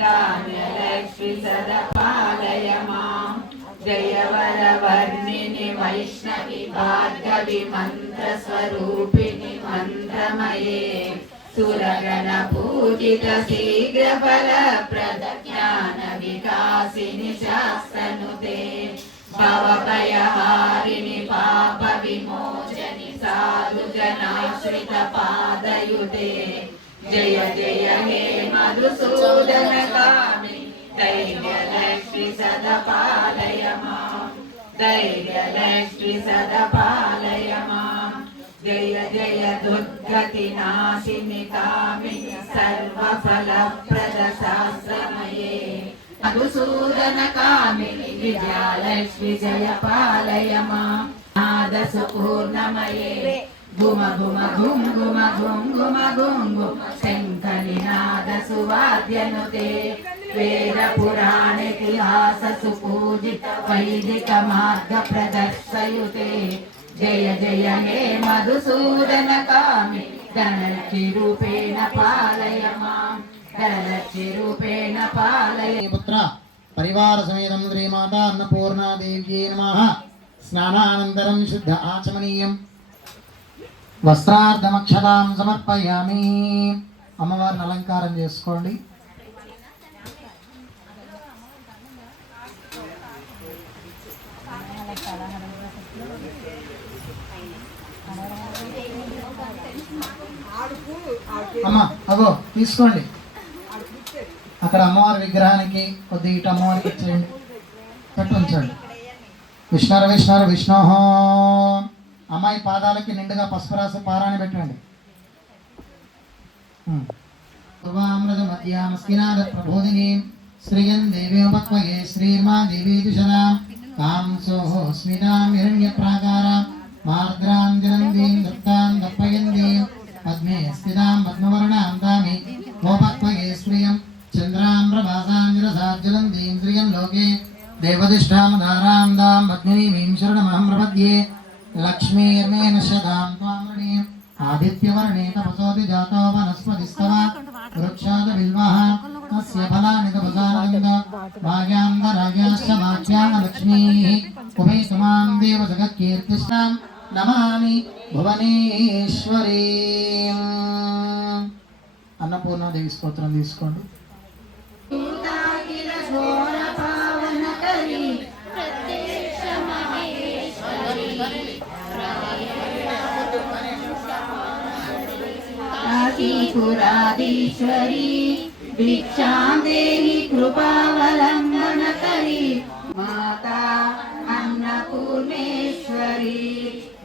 धान्यलक्ष्मी सदा पालय मां जयवरवर्णिनि वैष्णवि भार्गवि मन्त्रस्वरूपिणि मन्त्रमये सुरगण पूजित शीघ्रफलप्रद ज्ञानविकासिनि शास्त्रनुते भवभयहारिणि पापविमोचनि साधुजनाश्रित पादयुते जय जय हे मधुसूदन कामिनि धैर्यलक्ष्मी सदा पालय मां धैर्यलक्ष्मी सदा पालय मां जय जय दुर्गतिनाशिनि कामिनि सर्वफलप्रद शास्त्रमये मधुसूदन कामिनि विद्यालक्ष्मी जय पालय मां नादसुपूर्णमये गुम गुम घुम गुम घुम गुम घुम घुम शङ्खनिनाद सुवाद्यनुते वेद पुराण इतिहास सुपूजित वैदिक मार्ग प्रदर्शयुते जय जय हे मधुसूदन कामिनि धनलक्ष्मी रूपेण पालय मां धनलक्ष्मी रूपेण पालय पुत्र परिवार समेतं श्रीमाता अन्नपूर्णा देव्यै नमः स्नानानन्तरं शुद्ध आचमनीयम् వస్త్రార్థమక్షతాం సమర్పయామి అమ్మవారిని అలంకారం చేసుకోండి అమ్మ అగో తీసుకోండి అక్కడ అమ్మవారి విగ్రహానికి కొద్దిగా ఇటు అమ్మవారికి ఇచ్చేయండి పెట్టు ఉంచండి విష్ణుర విష్ణుర విష్ణోహో అమ్మాయి పాదాలకి నిండుగా పసుపు రాసి పారాన్ని పెట్టండి ప్రబోధిని శ్రీయన్ దేవోపక్వయే శ్రీర్మా దేవీదుషరా కాంసోస్మినాం హిరణ్య ప్రాకార మార్ద్రాంజనందీం దత్తాం దప్పయందీం పద్మే స్థితాం పద్మవర్ణాం దామి గోపక్వయే శ్రియం చంద్రాం ప్రభాసాంజలసాజ్వలందీం శ్రియం లోకే దేవదిష్టాం ధారాం దాం పద్మినీం శరణమహం ప్రపద్యే लक्ष्मीर्मेण शदां त्वामणीं आदित्यवर्णे तपसोऽपि जातो वनस्पतिस्तव वृक्षादबिल्वः तस्य फलानि तपसानन्द भाग्यान्तराज्ञाश्च वाच्यां लक्ष्मीः उभयतमां देवजगत्कीर्तिष्ठां नमामि भुवनेश्वरीम् अन्नपूर्णादेवी स्तोत्रं తీసుకోండి पुराधीश्वरी भिक्षां देहि कृपावलम्बनकरी माता अन्नपूर्णेश्वरी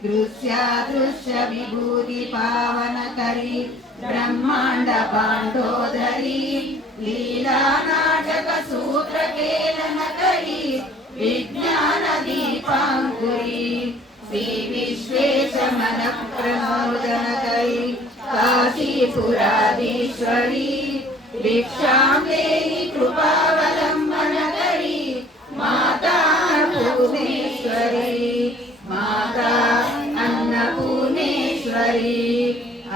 दृश्यादृश्य विभूति पावनकरी ब्रह्मांड पाण्डोदरी लीला नाटक सूत्र केलनकरी विज्ञान दीपाङ्कुरी श्री विश्वेश मन प्रमोदनकरी काशीपुराधीश्वरी भिक्षां देहि कृपावलम्बनकरी माता अन्नपूर्णेश्वरी माता अन्नपूर्णेश्वरी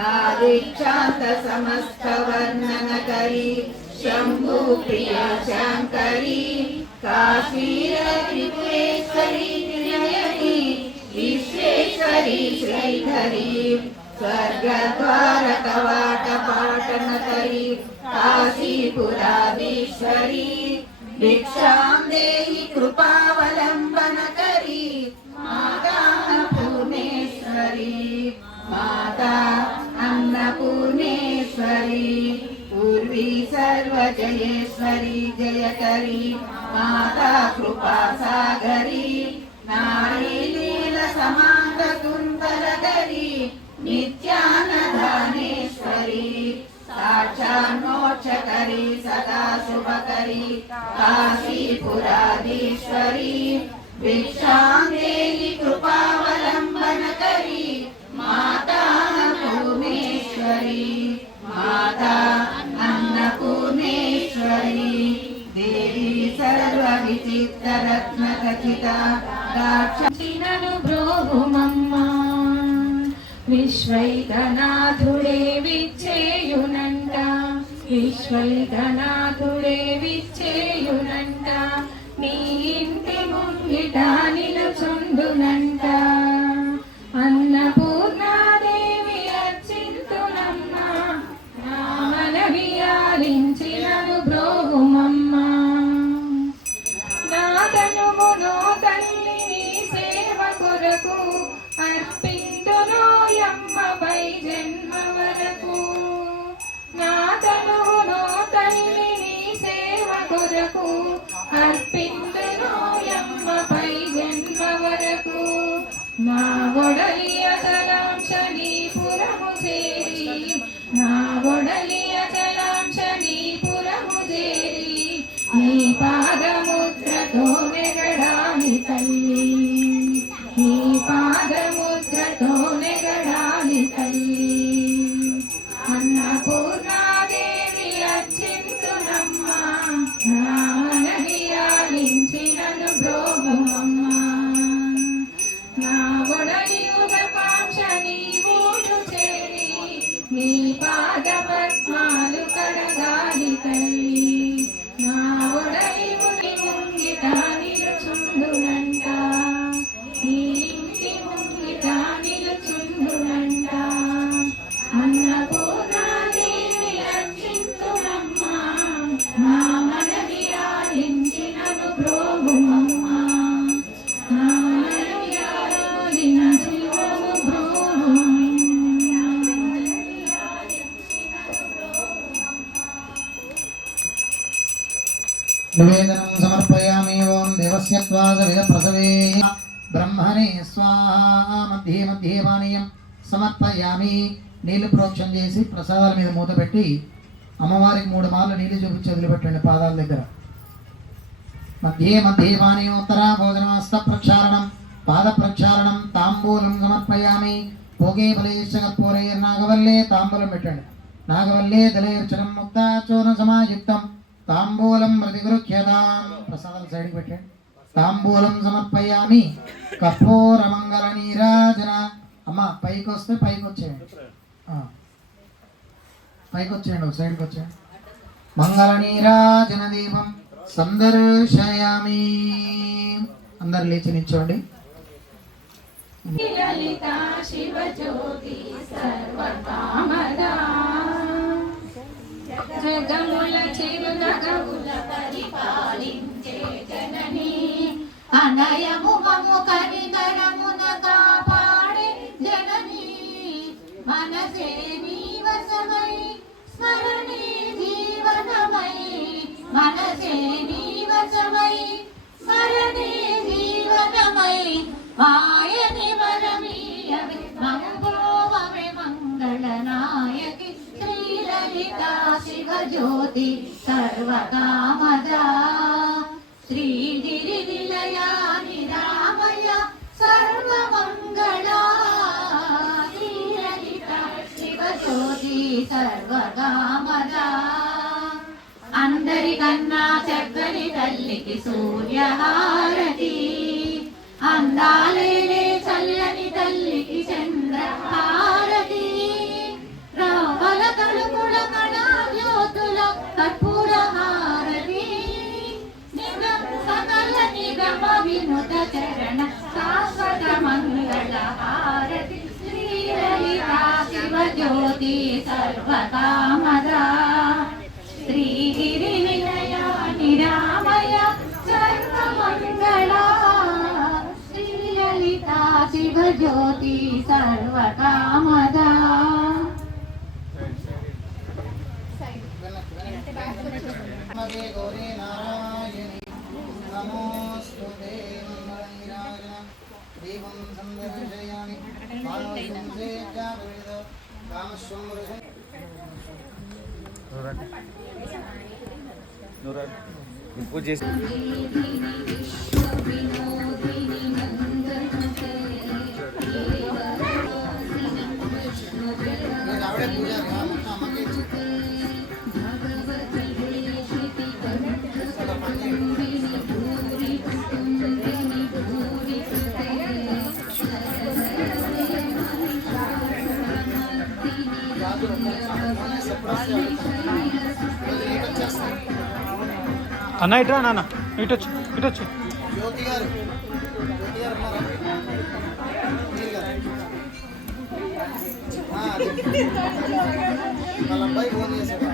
आदिक्षान्त समस्त वर्णनकरी शम्भु प्रिया शङ्करी काशीर त्रिपुरेश्वरी त्रिनयनी विश्वेश्वरी श्रीधरी स्वर्गद्वार कवाट पाटनकरी काशीपुराधीश्वरी भिक्षां देहि कृपावलम्बनकरी माता अन्नपूर्णेश्वरी माता अन्नपूर्णेश्वरी पूर्वी सर्वजयेश्वरी जयकरी माता कृपासागरी नारी लील समांग कुंतलकरी नित्यानदानेश्वरी साक्षान्मोक्षकरी सदा शुभकरी काशीपुराधीश्वरी भिक्षां देहि कृपावलम्बनकरी माता अन्नपूर्णेश्वरी माता अन्नपूर्णेश्वरी देवी सर्वविचित्ररत्नखचिता दाक्षिणनु ब्रोहुमम्मा विश्वैकनाथुडे विच्चेयुनंट विश्वैकनाथुडे చేయునంట నీ ఇంటి ముంగిట నిలుచుండునంట అన్నపూర్ణాదేవి అర్చింతునమ్మ నా మనవి ఆలించినను బ్రోహుమమ్మ నా తనువునో తల్లి నీ సేవ కొరకు అర్పింతునోయమ్మపై జన్మ వరకు నా తనువునో తల్లి నీ సేవ కొరకు అర్పింతునోయమ్మపై జన్మ వరకు నా ఒడలియ జలాంశ నీపురము చేరి నా ఒడలియ జలాంశ నీపురము చేరి నీ పాదముద్రతో నెగడాలి తల్లి నీ పాదముద్రతో నెగడాలి తల్లి అన్నపూర్ణాదేవి అర్చింతునమ్మ నా మనవి ఆలించినను బ్రోహుమమ్మ నా ఒడలి ఉదకాంక్ష నీ ఊరు చేరి నీ పాద పద్మాలు కడగాలి తల్లి నా ఒడలి ఉని ముంగిట నిలుచుండునంట నీ ఇంటి ముంగిట నిలుచుండునంట అన్నపూర్ణాదేవి అర్చింతునమ్మ నా మనవి ఆలించినను బ్రోహుమమ్మ నా మనవి ఆలించినను బ్రోహుమమ్మ నివేదనం సమర్పయామి. ఓం దేవస్య త్వాదవిద ప్రసవే బ్రహ్మణే స్వాహా. మధ్యే మధ్యే పానీయం సమర్పయామి. నీళ్లు ప్రోక్షణ చేసి ప్రసాదాల మీద మూత పెట్టి అమ్మవారికి 3 మార్లు నీళ్లు చూపించి వదిలిపెట్టండి పాదాల దగ్గర. మధ్యే మధ్యే పానీయం ఉత్తర భోజనం హస్త ప్రక్షాళనం పాద ప్రక్షాళనం తాంబూలం సమర్పయామి. భోగే బలేశ కర్పూరైర్ నాగవల్లే తాంబూలం పెట్టండి. నాగవల్లే దళేర్చనం ముక్తాచూర్ణ సమాయుక్తం తాంబూలం ప్రతిగృహ్యతాం. ప్రసాదాలు సైడ్కి పెట్టండి. తాంబూలం సమర్పయామి. కర్పూర మంగళ నీరాజన. అమ్మ పైకి వస్తే పైకి వచ్చేయండి. పైకి వచ్చేయండి, సైడ్కి వచ్చేయండి. మంగళ నీరాజన దీపం సందర్శయామి. అందరు లేచి నిల్చోండి. లలిత శివ జ్యోతి సర్వకామదా జగముల చిరునగముల పరిపాలించే జనని అనయము మము కనికరమున కాపాడే జనని మనసే నీవసమై స్మరణే జీవనమై మనసే నీవసమై స్మరణే జీవనమై మాయని వరమీయవి మంగోవమే మంగళనాయకి శ్రీలలిత శివజ్యోతి సర్వకామదా శ్రీగిరి నిలయా నిరామయ సర్వమంగళా శ్రీలలిత శివజ్యోతి సర్వకామదా అందరికన్నా చక్కని తల్లికి సూర్యహారతి అందాలేలే చల్లని తల్లికి చంద్రహారతి రావల తలుపుల కణా జ్యోతుల కర్పూర హారతి నిగమ సకల నిగమ వినుత చరణ శాశ్వత మంగళ హారతి శ్రీలలిత శివజ్యోతి సర్వకామదా శ్రీగిరి నిలయ నిరామయ సర్వమంగళా శ్రీలలిత శివజ్యోతి సర్వకామదా గౌరీ నారాయణి నమోస్తుతే మంగళనిరాజన దీపం సందర్శయామి. పూజ చేసి అన్న ఇట్రా నాన్న, ఇటొచ్చు ఇటొచ్చు. జ్యోతి గారు, జ్యోతి గారు ఉన్నారా? మీరు గారు. అది. వాళ్ళ అబ్బాయి ఫోన్ చేశాడు.